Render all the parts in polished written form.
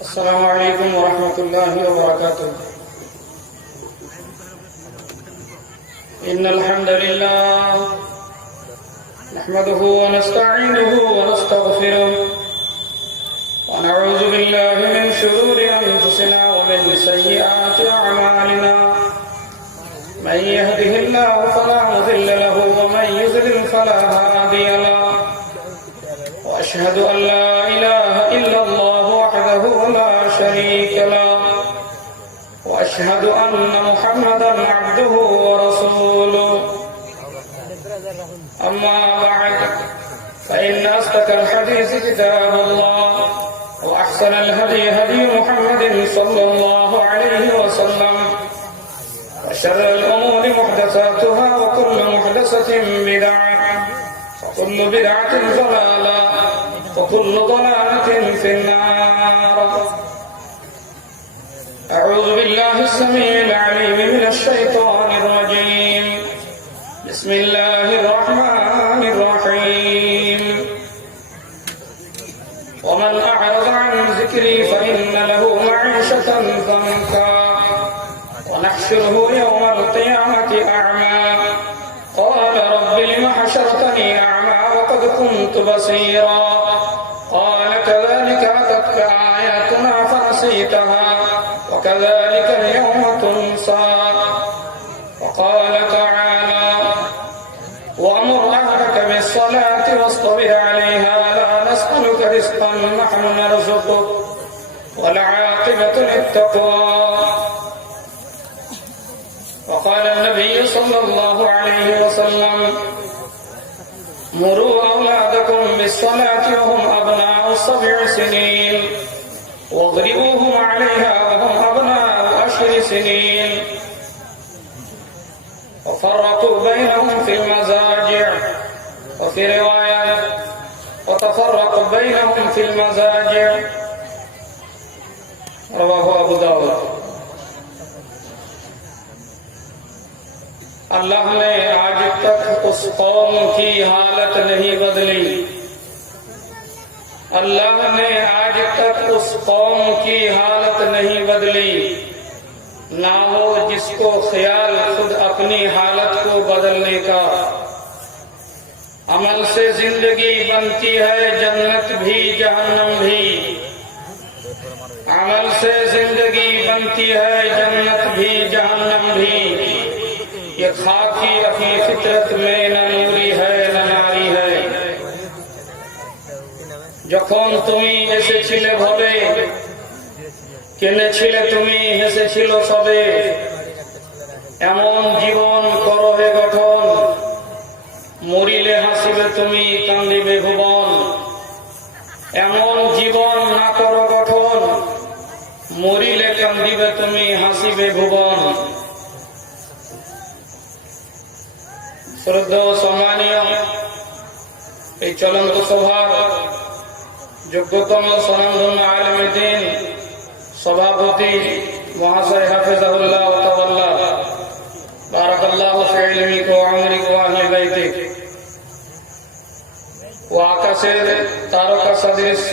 السلام عليكم ورحمة الله وبركاته. إن الحمد لله نحمده ونستعينه ونستغفره ونعوذ بالله من شرور أنفسنا ومن سيئات أعمالنا. من يهده الله فلا مضل له ومن يضلل فلا هادي له. وأشهد أن لا إله إلا الله وحده لا شريك له. وأشهد أن محمدا عبده ورسوله. أما بعد فإن أصدق الحديث كتاب الله وأحسن الهدي هدي محمد صلى الله عليه وسلم وشر الأمور محدثاتها وكل محدثة بدعة وكل بدعة ضلالة وكل ضلالة في النار. أعوذ بالله السميع العليم من الشيطان الرجيم. بسم الله الرحمن الرحيم. ومن أعرض عن ذكري فإن له معيشة ضنكا ونحشره يوم القيامة أعمى قال رب لم حشرتني أعمى وقد كنت بصيرا قال كذلك أتتك آياتنا فنسيتها وكذلك اليوم تنسى. وقال تعالى وأمر أهلك بالصلاة واصطبر عليها لا نسألك رزقا نحن نرزقك والعاقبة للتقوى. وقال النبي صلى الله عليه وسلم مروا أولادكم بالصلاة وهم أبناء 7 سنين واضربوهم عليها وهم أبناء 10 سنين وفرقوا بينهم في المزاجع وفي رواية وتفرقوا بينهم في المزاجع رواه أبو داود. अल्लाह ने आज तक उस कौम की हालत नहीं बदली। अल्लाह ने आज तक उस कौम की हालत नहीं बदली ना हो जिसको ख्याल खुद अपनी हालत को बदलने का। अमल से जिंदगी बनती है जन्नत भी जहन्नम भी। अमल से जिंदगी बनती है जन्नत भी जहन्नम भी। ये खाकी अपनी फितरत में न नूरी है न नारी है। যখন তুমি এসেছিলে ভবে কেনেছিলে তুমি হেসেছিল সবে এমন জীবন করো হে গঠন মরিলে হাসিবে তুমি কান্দিবে ভুবন। এমন জীবন না করো গঠন মরিলে কান্দিবে তুমি হাসিবে ভুবন। শ্রদ্ধা ও সম্মানীয় এই চলন্ত সভার যোগ্যতম স্বনামধন্য আলেম দ্বীন সভাপতি মহাশয় হাফেজাহুল্লাহ ওয়া তাওয়াল্লা বারাকাল্লাহু ফি ইলমিক ওয়া আমরিক ওয়া আহলি বাইতিক। ও আকাশের তারকা সদৃশ্য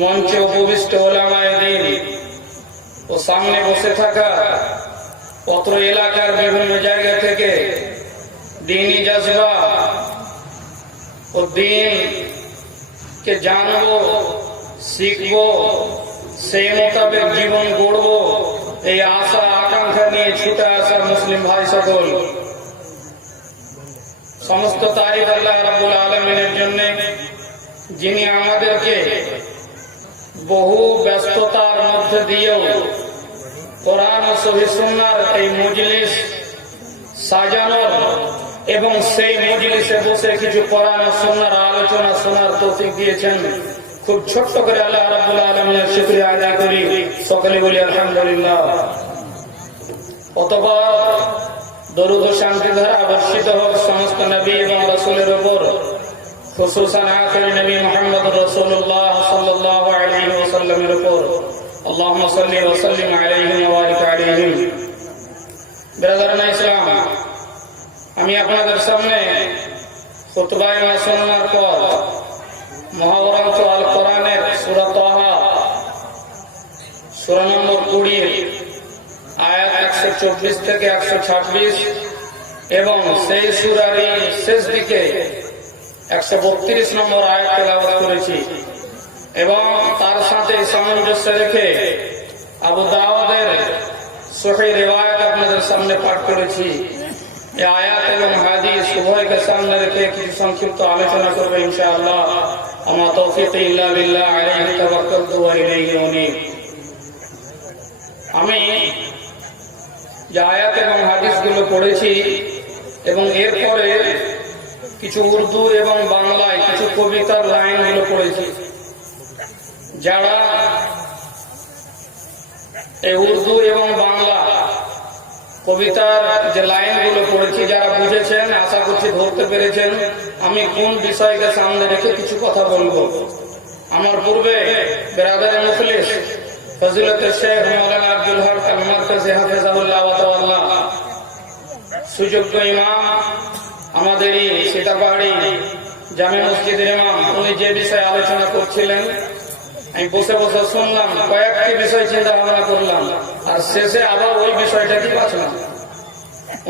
মঞ্চে উপবিষ্ট ওলামায়ে দ্বীন ও সামনে বসে থাকা পত্র এলাকার বিভিন্ন জায়গা থেকে दीनी जज्बा और दीन के जानबो सीखबो से मोताबिक जीवन गढ़बो এই আশা আকাঙ্ক্ষা নিয়ে ছুটে আসা মুসলিম ভাই সকল সমস্ত তারিফ আল্লাহ রাব্বুল আলামিনের জন্য যিনি আমাদেরকে বহু ব্যস্ততার মধ্যে দিয়েও কোরআন ও সহিহ সুন্নাহর এই মজলিস সাজানোর এবং সেই মজলিসে বসে কিছু কোরআন ও সুন্নাহর আলোচনা শোনার তৌফিক দিয়েছেন। খুব ছোট্ট করে আল্লাহ রাব্বুল আলামিনের শুকরিয়া আদায় করি। সকলে বলি আলহামদুলিল্লাহ। অতঃপর দরুদ ও শান্তি ধারা বর্ষিত হোক সমস্ত নবী এবং রাসূলের উপর, খুসুসান আখির নবী মুহাম্মদ রাসূলুল্লাহ সাল্লাল্লাহু আলাইহি ওয়াসাল্লামের উপর। আল্লাহুম্মা সাল্লি ওয়া সাল্লিম আলাইহি ওয়া বারিক আলাইহি। ব্রাদারান ইসলাম, আমি আপনাদের সামনে খুতবায়ে মাসুমার পর মহাগ্রন্থ আল কোরআনের সূরা তাহা সূরা নম্বর 20 আয়াত 124 থেকে 126 এবং সেই সূরারই শেষ দিকে 132 নম্বর আয়াত তেলাওয়াত করেছি এবং তার সাথে সামঞ্জস্য রেখে আবু দাউদের সহিহ রিওয়ায়াত আপনাদের সামনে পাঠ করেছি। এই আয়াত এবং হাদিস উভয়কে সামনে রেখে কিছু সংক্ষিপ্ত আলোচনা করবে ইনশাআল্লাহ। আমা তৌফিক ইল্লা বিল্লাহ আলাইহি তাওয়াক্কালতু ওয়া ইলাইহি উনীব। আমি যে আয়াত এবং হাদিসগুলো পড়েছি এবং এরপরে কিছু উর্দু এবং বাংলায় কিছু কবিতার লাইনগুলো পড়েছি। যারা এই উর্দু এবং বাংলা কবিতার যে লাইনগুলো পড়েছি যারা বুঝেছেন, আশা করছি ধরতে পেরেছেন আমি কোন বিষয়কে সামনে রেখে কিছু কথা বলবো। আমার পূর্বে বেরাদারে মুখলিস ফজিলতুল শেখ মাওলানা আব্দুল হক আল মারকাজি হাফেজাহুল্লাহ ওয়া তাআলা সুযোগ্য ইমাম, আমাদেরই সীতাপাহাড়ি জামে মসজিদের ইমাম, উনি যে বিষয়ে আলোচনা করছিলেন আমি বসে বসে শুনলাম, কয়েকটি বিষয় চিন্তা ভাবনা করলাম আর শেষে আবার ওই বিষয়টাকে বাঁচলাম।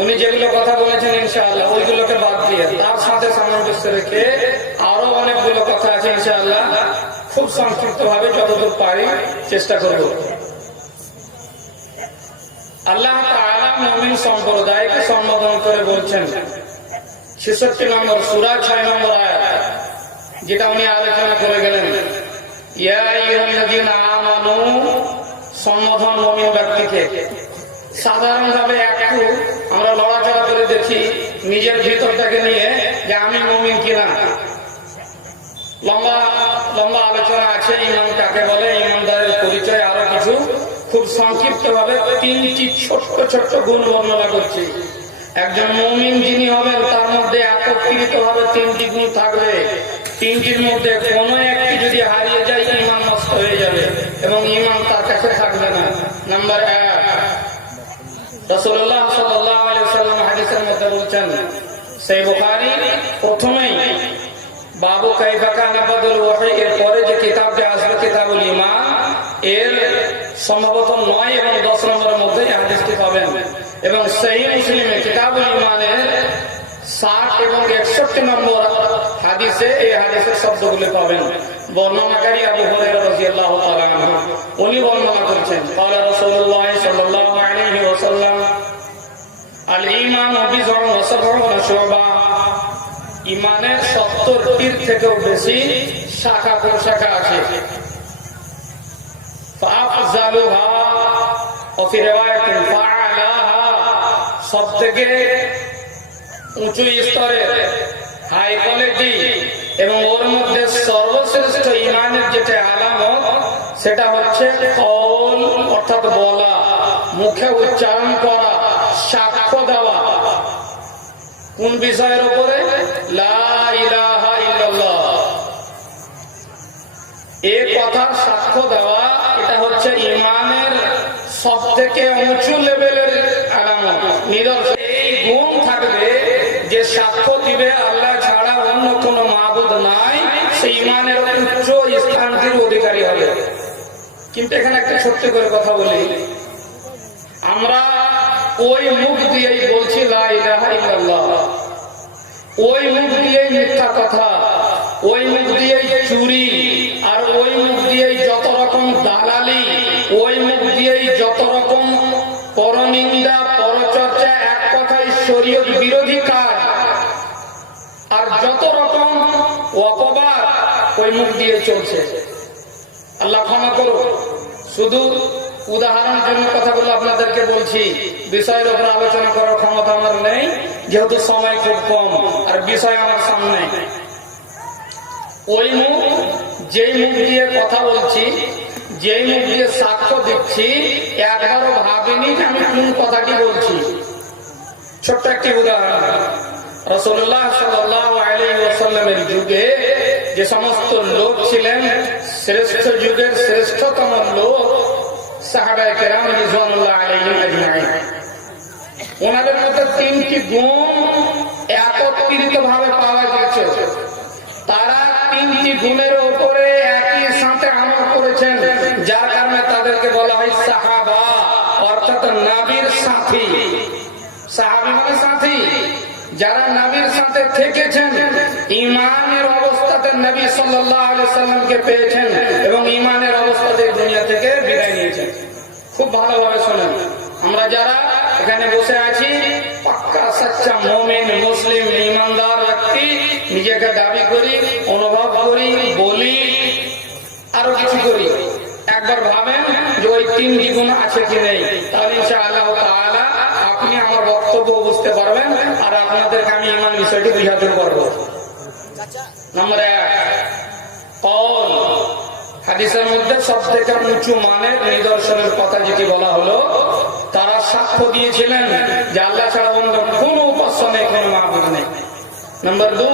উনি যেগুলো কথা বলেছেন ইনশাআল্লাহ ওইগুলোকে বাদ দিয়ে তার সাথে সামঞ্জস্য রেখে আরো অনেকগুলো কথা আছে ইনশাআল্লাহ খুব সংক্ষিপ্ত ভাবে যতদূর পারি চেষ্টা করব। আল্লাহ তাআলা মুমিন সম্প্রদায়কে সম্বোধন করে বলছেন 66 নম্বর সূরা 6 নম্বর আয়াত, যেটা উনি আলোচনা করে গেলেন। ইয়া আইয়ুহাল্লাযীনা আমানু, সম্বোধন মুমিন ব্যক্তিকে। সাধারণভাবে একটু আমরা লড়াচড়া করে দেখি নিজের ভিতরটাকে নিয়ে যে আমি মুমিন কিনা। লম্বা লম্বা আলোচনা আছে ইমান কাকে বলে, ইমানদারের পরিচয়, আরো কিছু খুব সংক্ষিপ্ত ভাবে 3টি ছোট্ট ছোট্ট গুণ বর্ণনা করছি। একজন মুমিন যিনি হবেন তার মধ্যে একত্রিত ভাবে 3টি গুণ থাকবে। 3টির মধ্যে কোনো একটি যদি হারিয়ে যায় ইমান নষ্ট হয়ে যাবে এবং ইমান তার কাছে থাকবে না। নাম্বার 1, রাসূলুল্লাহ সাল্লাল্লাহু আলাইহি ওয়াসাল্লাম হাদিসের মধ্যে বলছেন, সেই বুখারী প্রথমেই বাবু কাইফা কানা বাদুল ওয়াহী এর পরে যে কিতাবটি আসবে কিতাবুল ঈমান, এর সম্ভবত 9 এবং 10 নম্বরের মধ্যে এই হাদিসটি পাবেন এবং সহিহ মুসলিমে কিতাবুল ঈমানের 60 এবং 61 নম্বর হাদিসে এই হাদিসের শব্দগুলো পাবেন। বর্ণনাকারী আবু হুরায়রা রাদিয়াল্লাহু তাআলা আনহু উনি বর্ণনা করেছেন, قال রাসূলুল্লাহ সাল্লাল্লাহু আলাইহি ওয়াসাল্লাম আল ঈমানু বিযুন ওয়া সাবউনা শুবা, ঈমানের 70টির থেকেও বেশি শাখা প্রশাখা আছে। ফাআফযালুহা ওয়া ফি রিওয়ায়াতিন ফাআলাহা, সবথেকে উঁচু স্তরের হাই কোয়ালিটি এবং ওর মধ্যে সর্বশ্রেষ্ঠ ঈমানের যেটা আলামত সেটা হচ্ছে কওল, অর্থাৎ বলা, মুখে উচ্চারণ করা, সাক্ষ্য দেওয়া। কোন বিষয়ের উপরে? লা ইলাহা ইল্লাল্লাহ, এই কথার সাক্ষ্য দেওয়া। এটা হচ্ছে ঈমানের সবথেকে উঁচু লেভেলের আলামত, নিদর্শন। এই গুণ থাকবে যে সাক্ষ্য দিবে আল্লাহ ছাড়া অন্য কোন মাবুদ নাই, সেই ঈমানের উচ্চ স্থানটির অধিকারী হবে। কিন্তু এখানে একটা ছোট্ট করে কথা বলি, আমরা ওই মুখ দিয়েই বলছি লা ইলাহা ইল্লাল্লাহ, ওই মুখ দিয়েই মিথ্যা কথা, ওই মুখ দিয়েই চুরি, আর ওই মুখ দিয়েই যত রকম দালালি, ওই মুখ দিয়েই যত রকম পরনিন্দা পরচর্চা, এক কথায় শরীয়ত বিরোধী কাজ আর যত রকম অপবাদ ওই মুখ দিয়ে চলছে। আল্লাহ ক্ষমা করো, শুধু উদাহরণের জন্য কথাগুলো আপনাদেরকে বলছি, বিষয়ের উপর আলোচনা করার ক্ষমতা আমার নেই যেহেতু সময় খুব কম আর বিষয় আমার সামনে। ওই মুখ, যেই মুখ দিয়ে কথা বলছি, যেই মুখ দিয়ে সাক্ষ্য দিচ্ছি, একবারও ভাবিনি যে আমি কোন কথাটি বলছি। ছোট্ট একটি উদাহরণ, রাসূলুল্লাহ সাল্লাল্লাহু আলাইহি ওয়াসাল্লামের যুগে যে সমস্ত লোক ছিলেন, শ্রেষ্ঠ যুগের শ্রেষ্ঠতম লোক সাহাবায়ে কেরাম রিজওয়ানুল্লাহ আলাইহিম আজমাইন, ওনাদের মধ্যে 3টি গুণ একত্রিত ভাবে পাওয়া গেছে। তারা 3টি গুণের উপরে একই সাথে আমল করেছে করেছেন, যার কারণে তাদেরকে বলা হয় সাহাবা, অর্থাৎ নবীর সাথী। সাহাবী মানে সাথী, যারা নবীর সাথে থেকেছেন, ঈমানের অবস্থাতে নবী সাল্লাল্লাহু আলাইহি সাল্লামকে পেয়েছেন এবং ঈমানের অবস্থাতে দুনিয়া থেকে বিদায় নিয়েছেন। খুব ভালোভাবে শুনেন, আমরা যারা এখানে বসে আছি পাক্কা সচ্চা মুমিন, মুসলিম, ঈমানদার ব্যক্তি নিজেকে দাবি করি, অনুভব করি, বলি, আরো কিছু করি। একবার ভাবেন যে ওই তিনটি গুণ আছে কি নেই, তাহলে ইনশাআল্লাহ তাআলা আপনি আমার বক্তব্য বুঝতে পারবেন আর আপনাদেরকে আমি ঈমান বিষয়টি বুঝাতে পারবো। নম্বর 1, কওল। হাদিসের মধ্যে সবথেকে উঁচু মানের নিদর্শনের কথা যেটি বলা হলো, তারা সাক্ষ্য দিয়েছিলেন যে আল্লাহ ছাড়া অন্য কোনো উপাস্য নেই, কোনো মাবুদ নেই। নম্বর 2,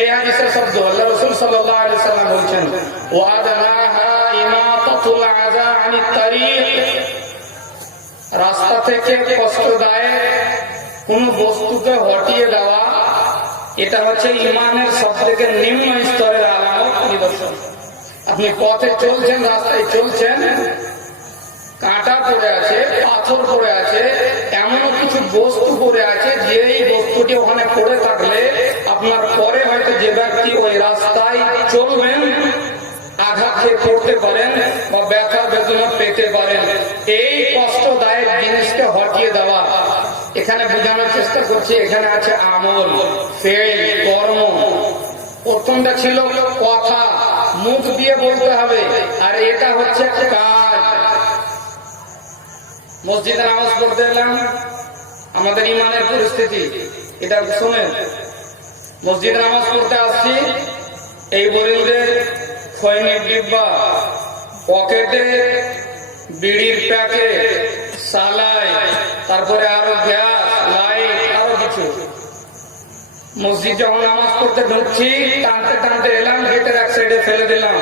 এই হাদিসের শব্দ আল্লাহ রাসূল সাল্লাল্লাহু আলাইহি সাল্লাম বলেছেন, ওয়াদানাহা ইমাতাতুল আযা আনিত তারিক। রাস্তা থেকে কষ্টদায়ক কোন বস্তুকে হটিয়ে দেওয়া, এটা হচ্ছে ঈমানের সবথেকে নিম্ন স্তরের আলামত, নিদর্শন। আপনি পথে চলছেন, রাস্তায় চলছেন, কাঁটা পড়ে আছে, পাথর পড়ে আছে, এমন কিছু বস্তু পড়ে আছে যে এই বস্তুটি ওখানে পড়ে থাকলে আপনার পরে হয়তো যে ব্যক্তি ওই রাস্তায় চলবেন আঘাত খেয়ে পড়তে পারেন বা ব্যথা বেদনা পেতে পারেন। এই কষ্টদায়ক জিনিসকে হটিয়ে দেওয়া, এখানে বোঝানোর চেষ্টা করছি, এখানে আছে আমল, ফেল, কর্ম। প্রথমটা ছিল কথা, মুখ দিয়ে বলতে হবে, আর এটা হচ্ছে কাজ। মসজিদে নামাজ পড়তে এলাম, আমাদের ঈমানের পরিস্থিতি এটা শোনেন। মসজিদে নামাজ পড়তে আসছি, এই বরিন্দের খৈনির ডিব্বা, পকেটে বিড়ির প্যাকেট, সালাই, তারপরে আরো গ্যাস, লাইট, আরো কিছু। মসজিদ যখন নামাজ পড়তে ঢুকছি, টানতে টানতে এলাম, গেটের এক সাইডে ফেলে দিলাম।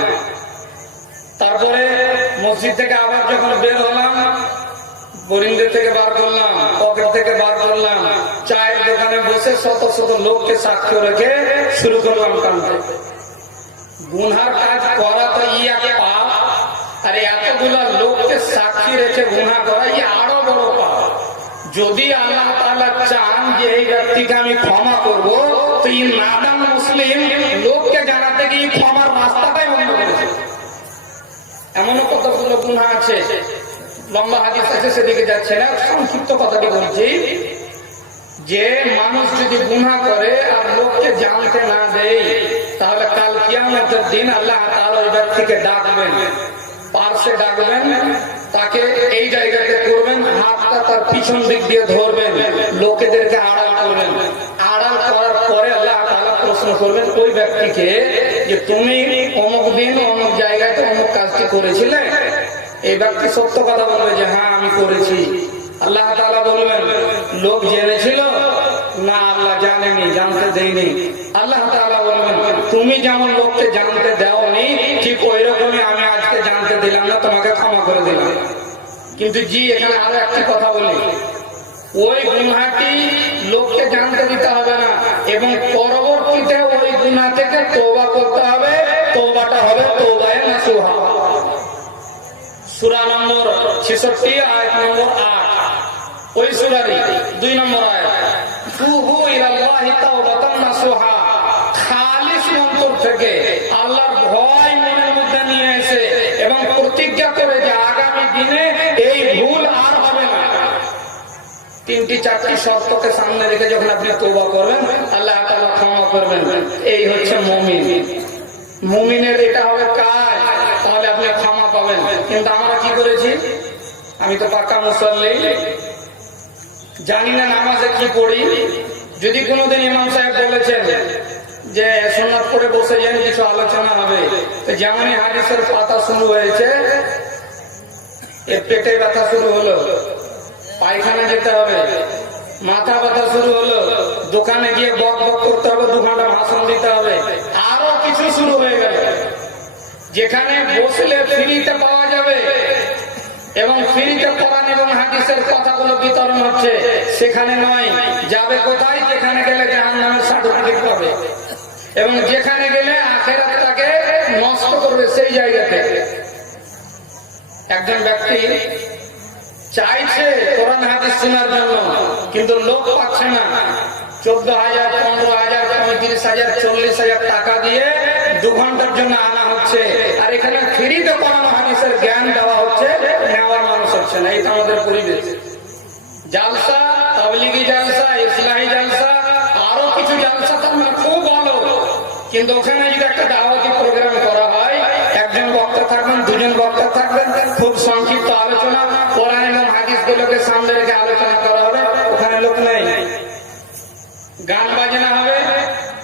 তারপরে মসজিদ থেকে আবার যখন বের হলাম, বরিন্দের থেকে বার করলাম, পকেট থেকে বার করলাম, চায়ের দোকানে বসে শত শত লোককে সাক্ষ্য রেখে শুরু করলাম টানতে। গুনহার কাজ করা তো এক পাপ, আর এতগুলা লোককে সাক্ষী রেখে গুনাহ করা আরো বড় পাপ। যদি আল্লাহ তাআলা চান যে এই ব্যক্তিকে আমি ক্ষমা করব, তো এই নাদান মুসলিম লোককে জানাতে গিয়ে ক্ষমার রাস্তাটাই বন্ধ করেছে। এমনও কতগুলো গুনাহ আছে, লম্বা হাদিস আছে, সেদিকে যাচ্ছে না, সংক্ষিপ্ত কথাটি বলছি। যে মানুষ যদি গুনাহ করে আর লোককে জানতে না দেয়, তাহলে কাল কিয়ামতের দিন আল্লাহ তাআলা ওই ব্যক্তিকে ডাকবেন, পার্শ্বে ডাকবেন, তাকে এই জায়গাতে করবেন, হাতটা তার পিছন দিক দিয়ে ধরবেন, লোকেদেরকে আড়াল করবেন। আড়াল করার পরে আল্লাহ তাআলা প্রশ্ন করবেন ওই ব্যক্তিকে যে তুমি অমুক দিন অমুক জায়গাতে অমুক কাজটি করেছিলে। এই ব্যক্তি সত্য কথা বলবে যে হ্যাঁ আমি করেছি। আল্লাহ তাআলা বলবেন লোক জেনেছিল না? আল্লাহ জানেনি, জানতে দেয়নি। আল্লাহ তাআলা বলবেন তুমি যেমন লোককে জানতে দাওনি, ঠিক ওই রকমই আমি আজকে জানতে দিলাম না, তোমাকে ক্ষমা করে দিলাম। কিন্তু জি এখানে আরো একটি কথা বলি, ওই গুনাহটি লোককে জানতে দিতে হবে না, এবং পরবর্তীতে ওই গুনাহ থেকে তওবা করতে হবে। তওবাটা হবে তওবায়ে নাসুহা। সূরা নম্বর 66 আয়াত নম্বর 8, ওই সূরারই 2 নম্বর আয়াত, তুবু ইলাল্লাহি তাওবাতান নাসুহা। খালিস অন্তর থেকে আল্লাহর ভয় মনের মধ্যে নিয়ে এসে এবং প্রতিজ্ঞা করে যে আগামী দিনে এই ভুল আর হবে না। 3-4টি শর্তকে সামনে রেখে যখন আপনি তওবা করবেন, আল্লাহ তাআলা ক্ষমা করবেন। এই হচ্ছে মুমিন। মুমিনের এটা হবে কাজ, তাহলে আপনি ক্ষমা পাবেন। কিন্তু আমরা কি করেছি? আমি তো পাক্কা মুসল্লি, জানি না নামাজে কি পড়ি। যদি কোনোদিন ইমাম সাহেব বলেছেন যে সুন্নাত পড়ে বসে যান, কিছু আলোচনা হবে, তো যেমনই হাদিসের পাতা শুরু হয়েছে, এর পেটে ব্যথা শুরু হলো, পায়খানা যেতে হবে, মাথা ব্যথা শুরু হলো, দোকানে গিয়ে বক বক করতে হবে, 2 ঘন্টা ভাষণ দিতে হবে, আরো কিছু শুরু হয়ে গেল। যেখানে বসলে ফ্রিতে পাওয়া যাবে এবং ফ্রিতে কোরআন এবং হাদিসের কথাগুলো বিতরণ হচ্ছে, সেখানে নয়। যাবে কোথায়? যেখানে গেলে জাহান্নামের সার্টিফিকেট পাবে এবং যেখানে গেলে আখিরাতটাকে নষ্ট করবে, সেই জায়গাতে। একজন ব্যক্তি চাইছে কোরআন হাদিস শোনার জন্য, কিন্তু লোক পাচ্ছে না। 14,000, 15,000, 35,000, 40,000 টাকা দিয়ে 2 ঘন্টার জন্য আনা হচ্ছে, আর এখানে ফ্রিতে কোরআন হাদিসের জ্ঞান দেওয়া হচ্ছে, নেওয়ার মানুষ হচ্ছে না। এটা আমাদের পরিবেশ। জালসা, তাবলিগি জালসা, ইসলাহি জালসা, আরো কিছু জালসা তার মানে খুব ভালো, কিন্তু ওখানে যদি একটা দাওয়াতি প্রোগ্রাম করা হয়, একজন বক্তা থাকবেন, 2জন বক্তা থাকবেন, খুব সংক্ষিপ্ত আলোচনা, কোরআন এবং হাদিস গুলোকে সামনে রেখে আলোচনা করা হবে, ওখানে লোক নেই। গান বাজনা হবে,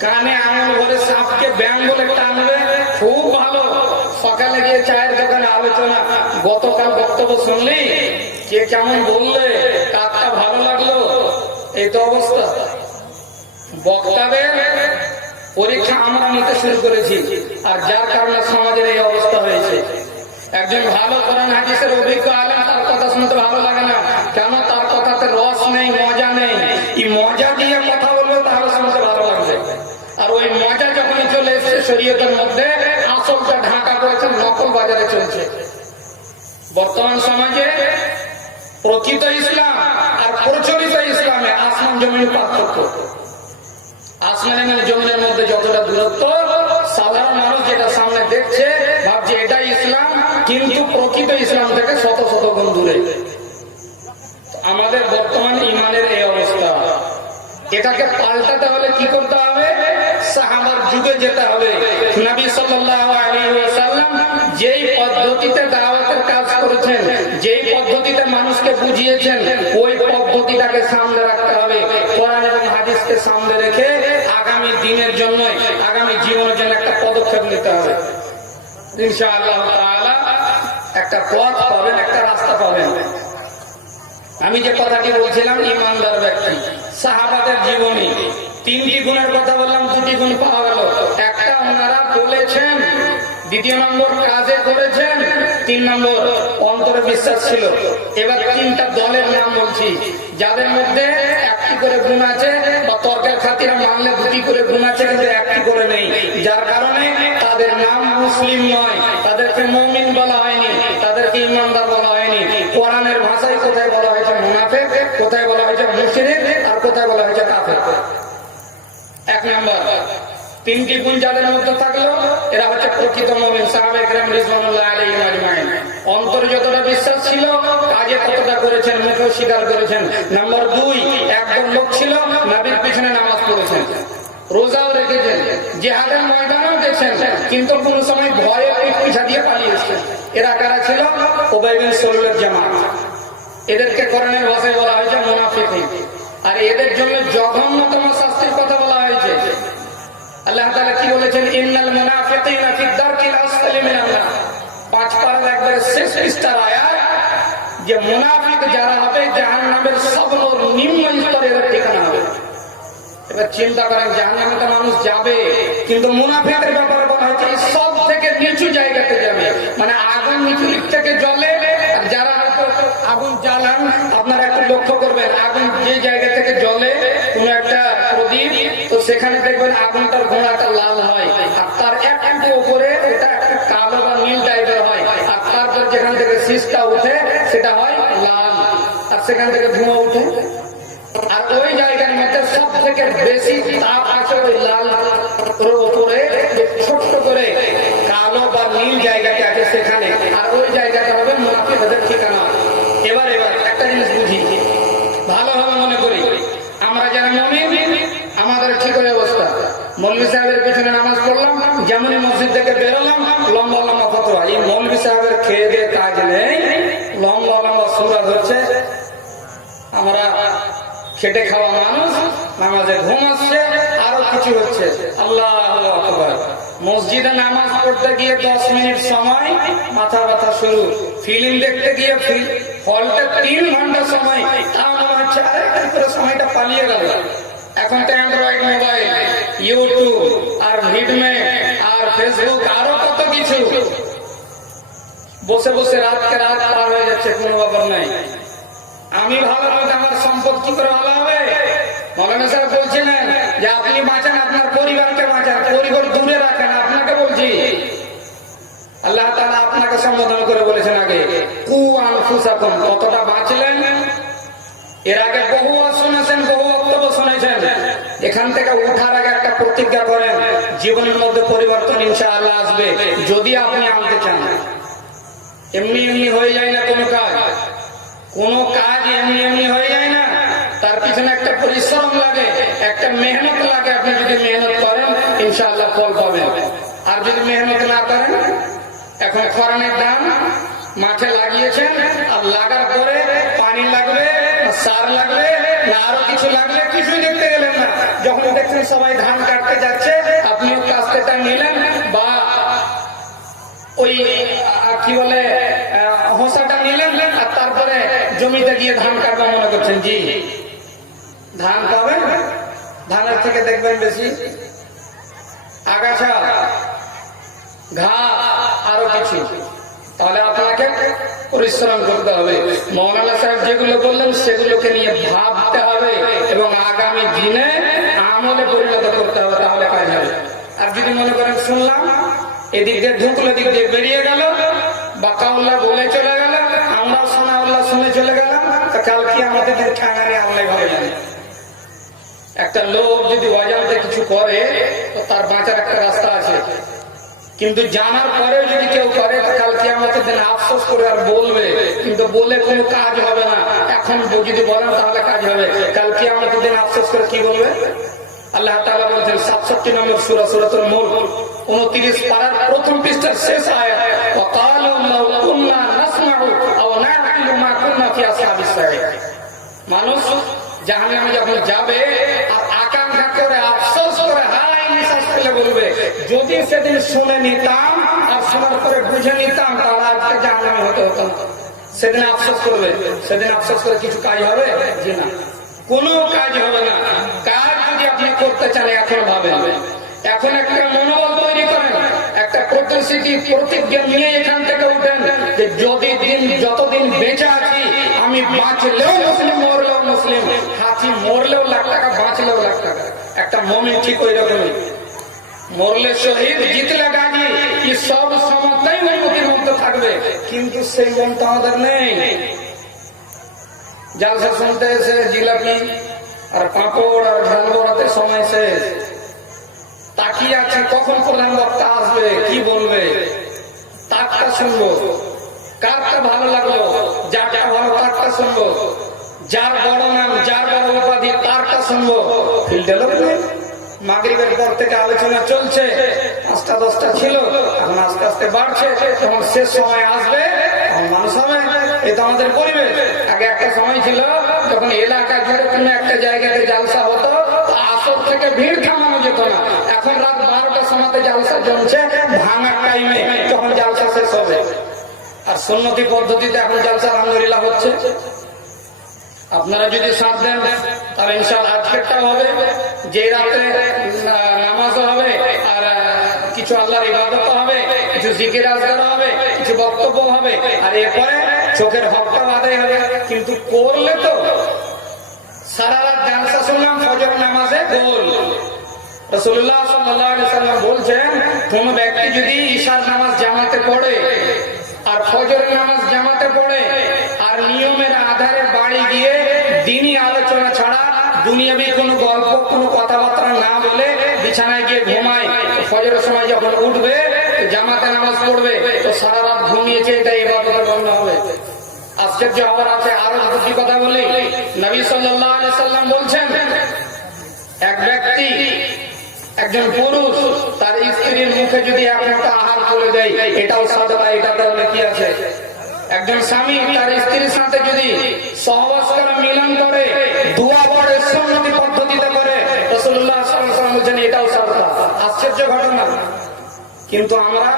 কানে আঙুল ভরে সাপকে ব্যাং বলে টানবে, খুব ভালো। সকালে গিয়ে চায়ের দোকানে আলোচনা, গতকাল বক্তব্য শুনলি, কে কেমন বললে, কাকটা ভালো লাগলো, এই তো অবস্থা। বক্তাদের পরীক্ষা আমরা নিতে শুরু করেছি, আর যার কারণে সমাজের এই অবস্থা হয়েছে। একজন ভালো কোরআন হাদিসের অভিজ্ঞ আলেম, তার কথা শুনতে ভালো লাগে না, কেন? তার কথাতে রস নেই, মজা নেই। এই মজা দিয়ে কথা বলবে তাহলে শুনতে ভালো লাগবে। আর ওই মজা যখনই চলে এসছে শরীয়তের মধ্যে, আসলটা ঢাকা পড়েছে, নকল বাজারে চলছে। বর্তমান সমাজে প্রকৃত ইসলাম আর প্রচলিত ইসলামে আসমান জমির পার্থক্য। আসমান এবং জমিনের মধ্যে যতটা দূরত্ব, সাধারণ মানুষ যেটা সামনে দেখছে ভাবছে এটাই ইসলাম, কিন্তু প্রকৃত ইসলাম থেকে শত শত গুণ দূরে। আমাদের বর্তমান ইমানের এই অবস্থা, এটাকে পাল্টাতে হলে কি করতে হবে? সাহাবার যুগে যেতে হবে। নবী সাল্লাল্লাহু আলাইহি ওয়াসাল্লাম যেই পদ্ধতিতে দাওয়াতের কাজ করেছেন, যেই পদ্ধতিতে মানুষকে বুঝিয়েছেন, ওই পদ্ধতিটাকে সামনে রাখতে হবে। কোরআন এবং হাদিসকে সামনে রেখে আগামী দিনের জন্য, আগামী জীবনের জন্য একটা পদক্ষেপ নিতে হবে। ইনশাআল্লাহ তাআলা একটা পথ পাবেন, একটা রাস্তা পাবেন। আমি যে কথাটি বলছিলাম, ইমানদার ব্যক্তি, সাহাবাদের জীবনী, 3টি গুণের কথা বললাম, 2টি গুণ পাওয়া গেল। একটা ওনারা বলেছেন, 2 নম্বর কাজে করেছেন, 3 নম্বর অন্তরে বিশ্বাস ছিল। এবার 3টা দলের নাম বলছি, যাদের মধ্যে 1টি করে গুণ আছে, বা তর্কের খাতিরে মানলে 2টি করে গুণ আছে, কিন্তু 1টি করে নেই, যার কারণে তাদের নাম মুসলিম নয়, তাদেরকে মুমিন বলা হয়নি, তাদেরকে ইমানদার বলা হয়নি। কোরআনের ভাষায় কোথায় বলা হয়েছে মুনাফিক, কোথায় বলা হয়েছে মুশরিক, আর কোথায় বলা হয়েছে কাফের। 1 নম্বর, 3টি গুণ যাদের মধ্যে থাকলো, এরা হচ্ছে প্রকৃত মুমিন, সাহাবায়ে কেরাম রিজওয়ানুল্লাহি আলাইহিম আজমাইন। অন্তরে যতটা বিশ্বাস ছিল, কাজে ততটা করেছেন, মুখেও স্বীকার করেছেন। নাম্বার 2, একজন লোক ছিল, নবীর পিছনে নামাজ পড়েছেন, রোজাও রেখেছেন, জিহাদের ময়দানেও গেছেন, কিন্তু কোন সময় ভয়ে পিছা দিয়ে পালিয়ে এসেছেন। এরা কারা ছিল? উবাই বিন সালুলের জামাত। এদেরকে কোরআনের ভাষায় বলা হয়েছে মুনাফিকিন। আর এদের জন্য জঘন্যতম শাস্তির কথা বলা হয়েছে। আল্লাহ তাআলা কি বলেছেন? ইন্নাল মুনাফিকিনা ফি দারকিল আসফালি মিনান নার। 5 পারার একবারে শেষ পৃষ্ঠার আয়াত, যে মুনাফিক যারা হবে জাহান্নামের সর্বনিম্ন স্তরে এদের ঠিকানা হবে। এবার চিন্তা করেন, জাহান্নামে তো মানুষ যাবে, কিন্তু মুনাফিকের ব্যাপারে বলা হয়েছে সব থেকে নিচু জায়গাতে যাবে, মানে আগুন নিচু দিক থেকে জ্বলে। আর যারা আগুন জ্বালান, আপনারা একটু লক্ষ্য করবেন, আগুন যে জায়গা থেকে জ্বলে, কোন একটা প্রদীপ, তো সেখানে দেখবেন আগুনটার ঘোড়াটা লাল হয়, আর তার একটু উপরে এটা একটা কালো বা নীল টাইপের হয়, আর তারপর যেখান থেকে শীষটা উঠে সেটা হয় লাল, আর সেখান থেকে ধোঁয়া উঠে। আর ওই জায়গার মধ্যে সব থেকে বেশি তাপ আছে ওই লাল উপরে, ছোট্ট করে কালো বা নীল জায়গাটা আছে সেখানে, আর ওই জায়গাটা হবে মুনাফিকদের ঠিকানা। এবার একটা জিনিস বুঝি, ভালোভাবে মনে করি, আমরা যারা মুমিন, আমাদের ঠিক ওই অবস্থা। মৌলভী সাহেবের পিছনে নামাজ পড়লাম, যেমনই মসজিদ থেকে বেরোলাম, লম্বা লম্বা ফতোয়া। এই মৌলভী সাহেবের খেয়ে দিয়ে কাজ নেই, লম্বা লম্বা সূরা ধরছে। আমরা খেটে খাওয়া মানুষ, নামাজে ঘুম আসছে, আরো কিছু হচ্ছে। আল্লাহু আকবার। মসজিদে নামাজ পড়তে গিয়ে 10 মিনিট সময়, মাথা ব্যথা শুরু। ফিল্ম দেখতে গিয়ে হলটা 3 ঘন্টা সময়, তা মনে হচ্ছে আরে পুরো সময়টা পালিয়ে গেল। এখন তো অ্যান্ড্রয়েড মোবাইল, ইউটিউব আর ভিডমে আর ফেসবুক, আরো কত কিছু। বসে বসে রাতকে রাত পার হয়ে যাচ্ছে, কোনো ব্যাপার নাই। আমি ভালো হলে আমার সম্পদ কি করে ভালো হবে? মৌলানা সাহেব বলছিলেন যে আপনি বাঁচান, আপনার পরিবারকে বাঁচান, পরিবার দূরে রাখেন। আপনাকে বলছি আল্লাহ তাআলা আপনাকে সম্বোধন করে বলেছেন আগে কু আনফুসাকুম, কতটা বাঁচলেন। এর আগে বহু শুনেছেন, বহু বক্তব্য শুনেছেন। এখান থেকে উঠার আগে একটা প্রতিজ্ঞা করেন, জীবনের মধ্যে পরিবর্তন ইনশাআল্লাহ আসবে যদি আপনি আনতে চান। এমনি এমনি হয়ে যায় না কোনো কাজ, কোনো কাজ এমনি এমনি হয়ে যায় না। তার পিছনে একটা পরিশ্রম লাগে, একটা মেহনত লাগে। আপনি যদি মেহনত করেন ইনশাআল্লাহ ফল পাবেন। আর যদি মেহনত না করেন, এখন খরানের দাম, মাঠে লাগিয়েছেন, আর লাগার পরে পানি লাগবে, সার লাগবে, না আরো কিছু লাগবে, কিছুই দেখতে গেলেন না। যখন দেখছেন সবাই ধান কাটতে যাচ্ছে, আপনিও কাস্তেটা নিলেন বা ওই কি বলে হোসাটা নিলেন, আর তারপরে জমিতে গিয়ে ধান কাটবা মনে করছেন। জি, ধান পাবেন, ধানের থেকে দেখবেন বেশি আগাছা, ঘাস, আরো কিছু। তাহলে আপনাকে পরিশ্রম করতে হবে। মৌলানা সাহেব যেগুলো বললেন সেগুলোকে নিয়ে ভাবতে হবে এবং আগামী দিনে আমলে পরিণত করতে হবে, তাহলে কাজ হবে। আর যদি মনে করেন শুনলাম, এদিক দিয়ে ঢুকলো, দিক দিয়ে বেরিয়ে গেল, বা কাউল্লা বলে চলে গেল, আমরা সোনাউল্লাহ শুনে চলে গেলাম, তা কালকে আমাদের ঠাঙানে আমলাই ভাবে জানি। একটা লোক যদি অজান্তে কিছু করে তো তার বাঁচার একটা রাস্তা আছে, কিন্তু জানার পরেও যদি কেউ করে তো কালকে আমাদের দিন আফসোস করে আর বলবে, কিন্তু বলে কোনো কাজ হবে না। এখন যদি বলেন তাহলে কাজ হবে, কালকে আমাদের দিন আফসোস করে কি বলবে? আল্লাহ তাআলা বলছেন 67 নম্বর সূরা, সূরাতুল মুলক 29 পারার প্রথম পৃষ্ঠার শেষ আয়াত, ওয়াকালু লাউ কুননা নাসমাউ আও না'কিলু মা কুননা ফি আসহাবিস সাঈর। মানুষ জাহান্নামে যখন যাবে আর আকাঙ্ক্ষা করে, আফসোস করে, হায় নিঃশ্বাস ফেলে বলবে, যদি সেদিন শুনে নিতাম আর শোনার পরে বুঝে নিতাম তাহলে আজকে জাহান্নামে হতে হতো না। সেদিন আফসোস করবে। সেদিন আফসোস করে কিছু কাজ হবে? জি না, কোনো কাজ হবে না। কাজ যদি আপনি করতে চান এখন ভাবেন, এখন একটা মনোবল তৈরি করেন, একটা প্রতিজ্ঞা নিয়ে এখান থেকে উঠেন যে যতদিন বেঁচে আছি আমি বাঁচলেও মুসলিম, মরলেও মুসলিম। হাতি মরলেও লাখ টাকা, বাঁচলেও লাখ টাকা। একটা মুমিন ঠিক ওই রকমই, মরলে শহীদ, জিতলে গাজী, এই সব সমতাই উন্নতির মধ্যে থাকবে, কিন্তু সেই মনটা আমাদের নেই। জালসা শুনতে এসে জিলাপি আর পাঁপড় আর ঝাল বড়াতে সময় শেষ। তাকিয়ে আছি কখন প্রধান বক্তা আসবে, কি বলবে, তারটা শুনবো। কারটা ভালো লাগলো, যারটা ভালো তারটা শুনবো, যার বড় নাম, যার বড় উপাধি তারটা শুনবো। ফিল্ড ডেভেলপমেন্ট মাগরিবের পর থেকে আলোচনা চলছে, 5টা 10টা ছিল, এখন আস্তে আস্তে বাড়ছে। তখন শেষ সময় আসবে, তখন মানুষ হবে। এটা আমাদের পরিবেশ। আগে একটা সময় ছিল যখন এলাকা জুড়ে কোনো একটা জায়গাতে জালসা হতো, আসর থেকে ভিড় থামানো যেত না। এখন রাত 12টার সময়তে জালসা জমছে, ভাঙার টাইমে যখন জালসা শেষ হবে। আর সুন্নতি পদ্ধতিতে এখন জালসা আলহামদুলিল্লাহ হচ্ছে। আপনারা যদি সাথ দেন তাহলে ইনশাআল্লাহ আজকেরটাও হবে, যে রাত্রে নামাজও হবে, আর কিছু আল্লাহর ইবাদত হবে, কিছু জিকির আজকার হবে, কিছু বক্তব্য হবে, আর এরপরে চোখের হকটাও আদায় হবে। কিন্তু করলে তো সারা রাত জালসা শুনলাম, ফজর নামাজে গোল। রাসূলুল্লাহ সাল্লাল্লাহু আলাইহি ওয়াসাল্লাম বলছেন, কোন ব্যক্তি যদি ঈশার নামাজ জামাতে পড়ে আর ফজরের নামাজ জামাতে পড়ে আর নিয়মের আধারে বাড়ি গিয়ে দিনই আলোচনা ছাড়া দুনিয়াবি কোনো গল্প, কোনো কথাবার্তা না বলে বিছানায় গিয়ে ঘুমায়, ফজরের সময় যখন উঠবে জামাতে নামাজ পড়বে, তো সারা রাত ঘুমিয়েছে, এটা ইবাদতের গণ্য হবে। আশ্চর্য হওয়ার আছে। আরো দুটি কথা বলি, নবী সাল্লাল্লাহু আলাইহি সাল্লাম বলছেন, এক ব্যক্তি, একজন পুরুষ তার স্ত্রীর মুখে যদি এক মুঠো আহার করে দেয়, এটাও সাদকা, এটাতেও নেকি আছে। একজন স্বামী তার স্ত্রীর সাথে যদি সহবাস করে, মিলন করে, দোয়া পড়ে, সুন্নতি পদ্ধতিতে করে, রাসূলুল্লাহ সাল্লাল্লাহু আলাইহি ওয়াসাল্লাম বলেন এটাও সাদকা। আশ্চর্য ঘটনা। কিন্তু আমরা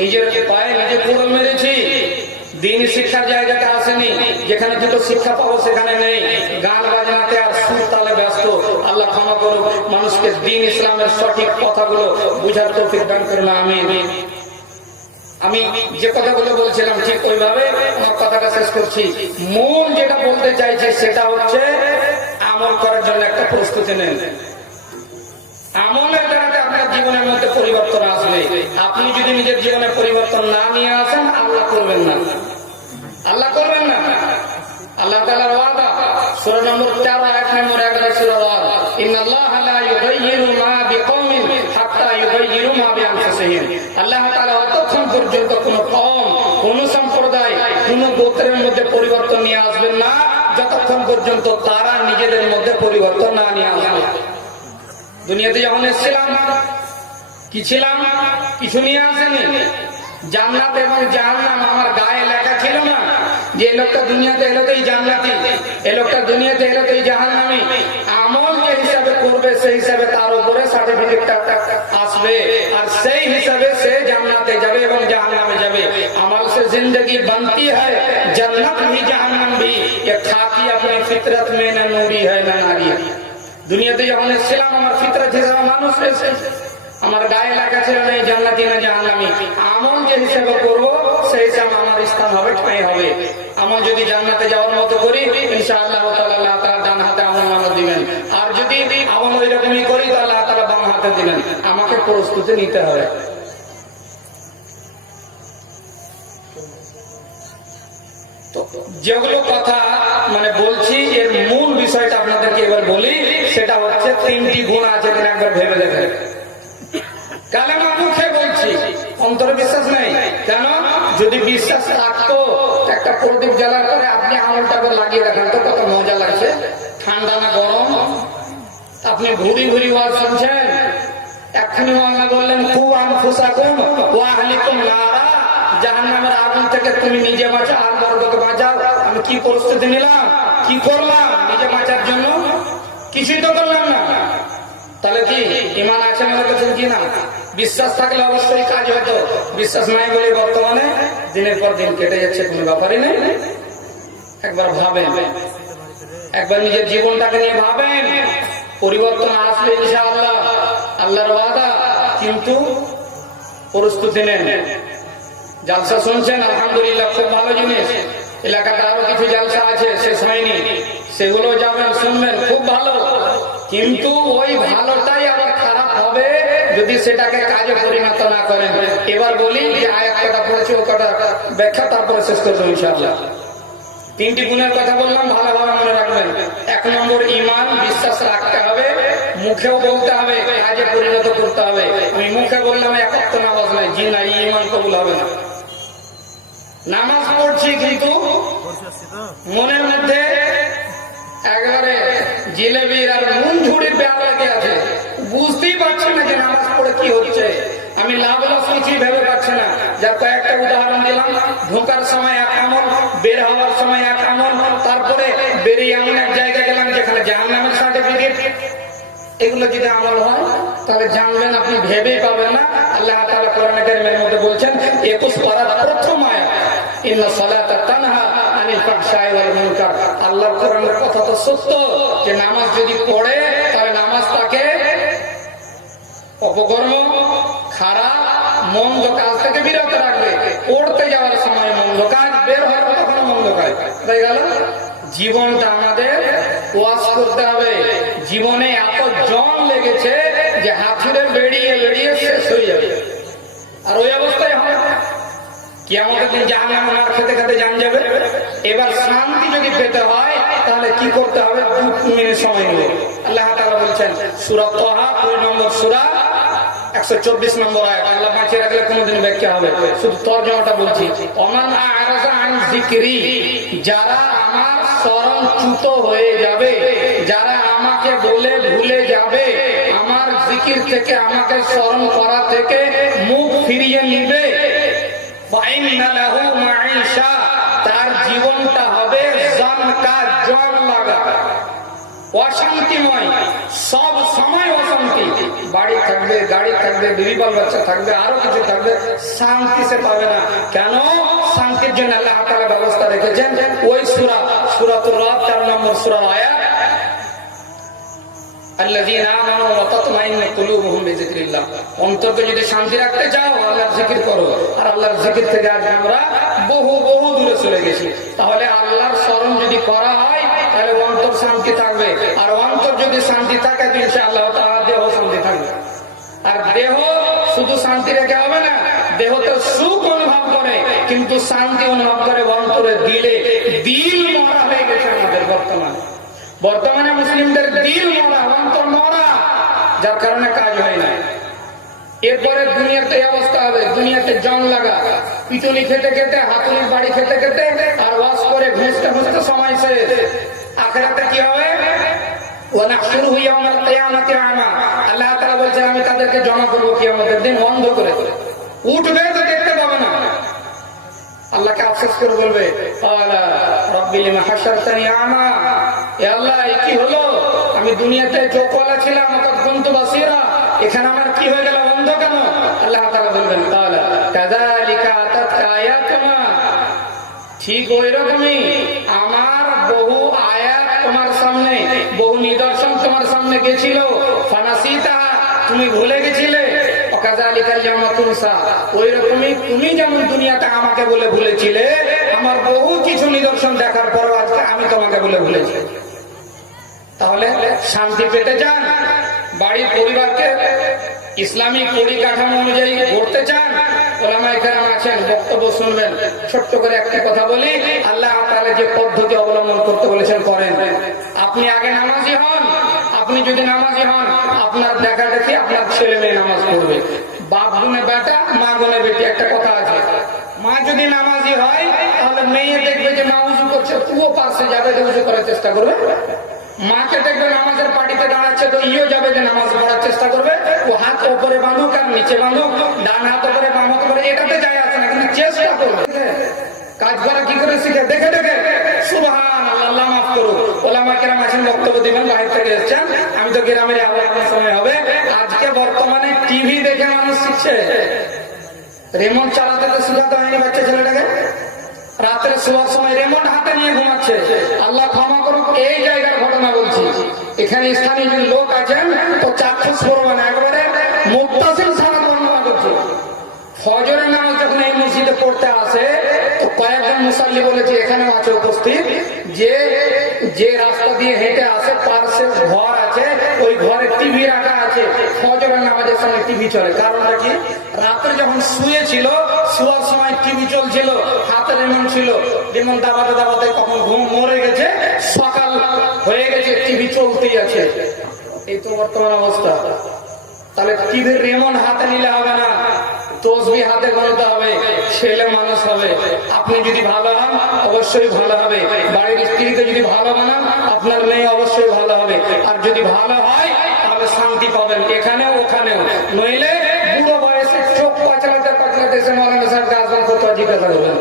নিজের পায়ে নিজে কুড়ুল মেরেছি। দিন শিক্ষার জায়গাটা আসেনি, যেখানে দুটো শিক্ষা পাবো সেখানে নেই, গান বাজনাতে আর সুর তালে ব্যস্ত। আল্লাহ ক্ষমা করুক, মানুষকে দিন ইসলামের সঠিক কথাগুলো বুঝার তৌফিক দান করুন, আমিন। আমি যে কথাগুলো বলছিলাম ঠিক ওইভাবে আমার কথাটা শেষ করছি। মূল যেটা বলতে চাইছে সেটা হচ্ছে আমল করার জন্য একটা প্রস্তুতি নেন। আমলের দ্বারা আপনার জীবনের মধ্যে পরিবর্তন আসবে। আসবে। আপনি যদি নিজের জীবনে পরিবর্তন না নিয়ে আসেন, আল্লাহ করবেন না, আল্লাহ করবেন না। আল্লাহ তাআলার ওয়াদা, সূরা নম্বর 4 আয়াত নম্বর 11 সূরা রাদ, ইন্নাল্লাহা লা ইউগাইয়িরু মা বিকওমিন হাত্তা ইউগাইয়িরু মা বিআনফুসিহিম। আল্লাহ তাআলা অতক্ষণ পর্যন্ত কোন কওম, কোন সম্প্রদায়, কোন গোত্রের মধ্যে পরিবর্তন নিয়ে আসবেন না যতক্ষণ পর্যন্ত তারা নিজেদের মধ্যে পরিবর্তন না নিয়ে আসবে। দুনিয়াতে যখন এসেছিলাম কি ছিলাম? কিছু নিয়ে আসেনি। জান্নাত এবং জাহান্নাম আমার গায়ে লেখা ছিল না যে এই লোকটা দুনিয়াতে এলো তো এই জান্নাতি, এই লোকটা দুনিয়াতে এলো তো এই জাহান্নামী। আমল যে হিসাবে করবে সেই হিসাবে তার উপরে সার্টিফিকেটটা আসবে, আর সেই হিসাবে সে জান্নাতে যাবে এবং জাহান্নামে যাবে। আমল से जिंदगी बनती है, जन्नत भी जहन्नम भी, ये खाकी अपनी फितरत में न नूरी है न नारी। দুনিয়াতে যখন এসেছিলাম আমার ফিতরত হিসাবে মানুষ এসে আমার গায়ে লেখা ছিল না জান্নাতি না জাহান্নামী। আমল যে হিসাবে করবো সেই হিসাবে আমার স্থান হবে, ঠাঁই হবে। আমল যদি জান্নাতে যাওয়ার মতো করি, ইনশাআল্লাহ আল্লাহ তাআলা ডান হাতে আমল নামা দিবেন, আর যদি আমল ওই রকমই করি তাহলে আল্লাহ তাআলা বাম হাতে দিবেন। আমাকে প্রস্তুতি নিতে হবে। যেগুলো কথা মানে বলছি এর মূল বিষয়টা আপনাদেরকে এবার বলি, সেটা হচ্ছে 3টি গুণ আছে, কিনা একবার ভেবে দেখেন। কালেমা মুখে বলছি, অন্তরে বিশ্বাস নেই। কেন? যদি বিশ্বাস থাকতো, একটা প্রদীপ জ্বালার পরে আপনি আঙুলটা করে লাগিয়ে রাখেন তো কত মজা লাগছে, ঠান্ডা না গরম। আপনি ঘুরি ঘুরি ওয়াজ শুনছেন, একখানি আল্লাহ বললেন কু আনফুসাকুম ওয়া আহলিকুম নারা, জাহান্নামের আগুন থেকে তুমি নিজে বাঁচাও আর বর্গকে বাঁচাও। আমি কি প্রস্তুতি নিলাম, কি করলাম নিজে বাঁচার জন্য? কিছুই তো করলাম না। তাহলে কি ঈমান আছে মনে করছেন কি না? বিশ্বাস থাকলে অবশ্যই কাজ হতো। বিশ্বাস নাই বলে বর্তমানে দিনের পর দিন কেটে যাচ্ছে, কোনো ব্যাপারই নেই। একবার ভাবেন, একবার নিজের জীবনটাকে নিয়ে ভাবেন। পরিবর্তন আসবে ইনশাআল্লাহ, আল্লাহর ওয়াদা, কিন্তু প্রস্তুতি নেন। জালসা শুনছেন, আলহামদুলিল্লাহ, খুব ভালো জিনিস। এলাকাতে আরো কিছু জালসা আছে, শেষ হয়নি, সেগুলো যাবেন, শুনবেন, খুব ভালো। কিন্তু ওই ভালোটাই আবার খারাপ হবে যদি সেটাকে কাজে পরিণত না করেন। এবার বলি যে আয়াত কটা পড়েছি ও কটা ব্যাখ্যা, তারপরে শেষ করবো ইনশাআল্লাহ। 3টি গুণের কথা বললাম, ভালোভাবে মনে রাখবেন। 1 নম্বর ঈমান, বিশ্বাস রাখতে হবে, মুখেও বলতে হবে, কাজে পরিণত করতে হবে। আমি মুখে বললাম এক ওয়াক্ত নামাজ নাই, জি না, ঈমান কবুল হবে না। নামাজ পড়ছি কিন্তু মনের মধ্যে একবারে জিলেবির আর নুন ঝুড়ির ব্যাগ লেগে আছে, বুঝতেই পারছি না যে নামাজ পড়ে কি হচ্ছে। আমি লাভ লস কিছুই ভেবে পাচ্ছি না। যার কয়েকটা উদাহরণ দিলাম, ঢোকার সময় এক আমল, বের হওয়ার সময় এক আমল, তারপরে বেরিয়ে এমন এক জায়গায় গেলাম যেখানে জাহান্নামের সার্টিফিকেট। এগুলো যদি আমল হয় তাহলে জানবেন আপনি ভেবেই পাবেন না। আল্লাহ তাআলা কোরআনে কারীমের মধ্যে বলছেন 21 পারার প্রথম আয়াত, ইন্না সালাতা তানহা আনিল ফাহশাই ওয়াল মুনকার। আল্লাহর কোরআনের কথা তো সত্য যে নামাজ যদি পড়ে তাহলে নামাজ তাকে অপকর্ম, খারাপ, মন্দ কাজ থেকে বিরত রাখবে। পড়তে যাওয়ার সময় মন্দ কাজ, বের হওয়ার তখন মন্দ কাজ। তাই গেল জীবনটা আমাদের ওয়াজ করতে হবে। জীবনে এত জং লেগেছে যে হাতুড়ে বেরিয়ে বেরিয়ে শেষ হয়ে যাবে, আর ওই অবস্থায় হয় কিয়ামতের দিন জাহান্নামে মার খেতে খেতে জান যাবে। এবার শান্তি যদি পেতে হয় তাহলে কি করতে হবে? 2 মিনিট সময় নেবে। আল্লাহ তাআলা বলছেন সূরা তাহা 2 নম্বর সূরা 124 নম্বর আয়াত। আল্লাহ বাঁচিয়ে রাখলে কোনদিন ব্যাখ্যা হবে, শুধু তরজমাটা বলছি। ওমান আ'রাযা আন যিকরি, যারা আমার স্মরণচ্যুত হয়ে যাবে, যারা আমাকে বলে ভুলে যাবে, আমার জিকির থেকে, আমাকে স্মরণ করা থেকে মুখ ফিরিয়ে নিবে, ফাইন্না লাহু মাঈশা, তার জীবনটা হবে জানকা, জং লাগা, অশান্তিময়, সব সময় অশান্তি। বাড়ি থাকবে, গাড়ি থাকবে, বিবি বাল বাচ্চা থাকবে, আরো কিছু থাকবে, শান্তি সে পাবে না। কেন? শান্তির জন্য আল্লাহ তাআলা ব্যবস্থা রেখেছেন ওই সূরাতুর রাদ 4 নম্বর সূরার আয়াত, আল্লাযীনা আমানু ওয়া তাতমাইন্নু কুলুবুহুম বিযিকরিল্লাহ। অন্তরকে যদি শান্তি রাখতে চাও আল্লাহর জিকির করো। আর আল্লাহর জিকির থেকে আজ আমরা বহু বহু দূরে চলে গেছি। তাহলে আল্লাহর স্মরণ যদি করা হয় তাহলে অন্তর শান্তি থাকবে, আর অন্তর যদি শান্তি থাকে ইনশাআল্লাহ তাআলা দেহ শান্তি থাকবে। আর দেহ শুধু শান্তি রেখে হবে না, দেহতে সুখ অনুভব করে কিন্তু শান্তি অনুভব করে অন্তরে, দিলে দিল মরা হয়ে গেছে আমাদের বর্তমানে মুসলিমদের দিল মরা, অন্তর মরা, যার কারণে কাজ হয় না। এরপরে দুনিয়াতে এই অবস্থা হবে, দুনিয়াতে জং লাগা, পিটুনি খেতে খেতে, হাতুড়ির বাড়ি খেতে খেতে, আর ওয়াজ করে ঘুষতে ঘুষতে সময় শেষ। আখিরাতে কি হবে? আল্লাহ তাআলা বলছেন আমি তাদেরকে জমা করবো কিয়ামতের দিন অন্ধ করে, উঠবে তো দেখতে পাবে না। আল্লাহকে আফসোস করে বলবে রব্বি লিমা হাশারতানি আমা, এ আল্লাহ কি হলো, আমি দুনিয়াতে চোখওয়ালা ছিলাম, কুনতু বাসীরা, এখানে আমার কি হয়ে গেল, অন্ধ কেন? আল্লাহ তাআলা বলবেন তাআলা কাযালিকা আতাতকা আয়াতুনা, ঠিক ওই রকমই আমার বহু আয়াত তোমার সামনে, বহু নিদর্শন তোমার সামনে গেছিল, ফানাসিতা, তুমি ভুলে গেছিলে, ওয়াকাযালিকাল ইয়াওমা তুনসা, ওই রকমই তুমি যেমন দুনিয়াতে আমাকে বলে ভুলেছিলে, আমার বহু কিছু নিদর্শন দেখার পর আজকে আমি তোমাকে বলে ভুলেছি। তাহলে শান্তি পেতে চান, বাড়ির পরিবারকে ইসলামিক পরিকাঠামো অনুযায়ী গড়তে চান, ওলামায়ে কেরাম আছেন, বক্তব্য শুনবেন। ছোট্ট করে একটি কথা বলি, আল্লাহ তাআলা যে পদ্ধতি অবলম্বন করতে বলেছেন করেন। আপনি আগে নামাজি হন, আপনি যদি নামাজি হন, আপনার দেখা দেখি আপনার ছেলে মেয়ে নামাজ পড়বে, বাপ গুনে বেটা, মা গুনে বেটি। একটা কথা আছে, মা যদি নামাজি হয় তাহলে মেয়ে দেখবে যে মা উজু করছে, তুও পাশে যাবে, উজু করার চেষ্টা করবে। মাকে দেখবে নামাজের পাটিতে দাঁড়াচ্ছে, তো ইও যাবে যে নামাজ পড়ার চেষ্টা করবে। ও হাত ওপরে বাঁধুক আর নিচে বাঁধুক, ডান হাত ওপরে বাম হাত ওপরে, এটাতে যায় আছে না, কিন্তু চেষ্টা করবে। কাজ করা কি করে শিখে? দেখে দেখে। সুবহানাল্লাহ, আল্লাহ মাফ করুন। ওলামায়ে কেরাম আছেন, বক্তব্য দিবেন, বাইরে থেকে এসেছেন। আমি তো গ্রামের আবহাওয়ার সময় হবে। আজকে বর্তমানে টিভি দেখে মানুষ শিখছে, রিমোট চালাতে তো শিখাতে হয়নি বাচ্চা ছেলেটাকে। রাত্রে শোয়ার সময় রিমোট হাতে নিয়ে ঘুমাচ্ছে। আল্লাহ ক্ষমা করুক, এই জায়গার ঘটনা বলছি। এখানে স্থানীয় যে লোক আছেন তো চাক্ষুষ করবে না, একবারে মুত্তাসিল সালাত বর্ণনা করছে। ফজরের নামাজ যখন এই মসজিদে পড়তে আসে তো কয়েকজন মুসাল্লি বলেছে, এখানেও আছে উপস্থিত, যে রাস্তা দিয়ে হেঁটে আসে পাশে ঘর আছে, ওই ঘরে টিভি রাখা আছে, ফজরের নামাজের সময় টিভি চলে। কারণটা কি? রাত্রে যখন শুয়েছিল, শোয়ার সময় টিভি চলছিল, হাতে রিমোট ছিল, রিমোট দাবাতে দাবাতে কখন ঘুম মরে গেছে, সকাল হয়ে গেছে, টিভি চলতেই আছে। এই তো বর্তমান অবস্থা। তাহলে টিভির রিমোট হাতে নিলে হবে না, তসবিহ হাতে গুনতে হবে, ছেলে মানুষ হবে। আপনি যদি ভালো হন অবশ্যই ভালো হবে, বাড়ির স্ত্রীকে যদি ভালো বানান আপনার মেয়ে অবশ্যই ভালো হবে। আর যদি ভালো হয় তাহলে শান্তি পাবেন এখানেও ওখানেও। নইলে বুড়ো বয়সে চোখ পাচলাতে পাচলাতে এসে মৌলানা সাহেবকে আসবেন, কোথাও জিজ্ঞাসা করবেন,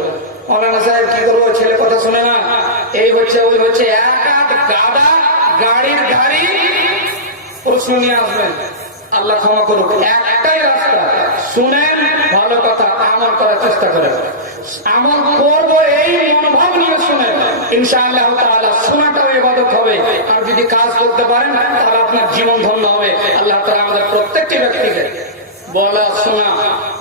মৌলানা সাহেব কি করবো, ছেলে কথা শুনে না, এই হচ্ছে ওই হচ্ছে, এক গাদা গাড়ির গাড়ি প্রশ্ন নিয়ে আসবেন। আল্লাহ ক্ষমা করুক, একটাই রাস্তা, শুনেন ভালো কথা, আমল করার চেষ্টা করেন। আমল করবো এই মনোভাব নিয়ে শুনেন, ইনশাআল্লাহ তাআলা শোনাটাও ইবাদত হবে। আর যদি কাজ করতে পারেন তাহলে আপনার জীবন ধন্য হবে। আল্লাহ তাআলা আমাদের প্রত্যেকটি ব্যক্তিকে বলা শোনা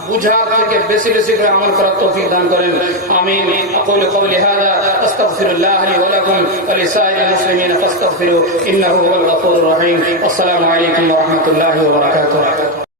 বুঝার থেকে বেশি বেশি করে আমল করার তৌফিক দান করেন। আমিন। আকুলু কওলি হাযা আস্তাগফিরুল্লাহ লি ওয়া লাকুম ওয়া লিসাইরিল মুসলিমিন ফাস্তাগফিরু ইন্নাহু হুয়াল গফুরুর রহিম। আসসালামু আলাইকুম ওয়া রাহমাতুল্লাহি ওয়া বারাকাতুহু।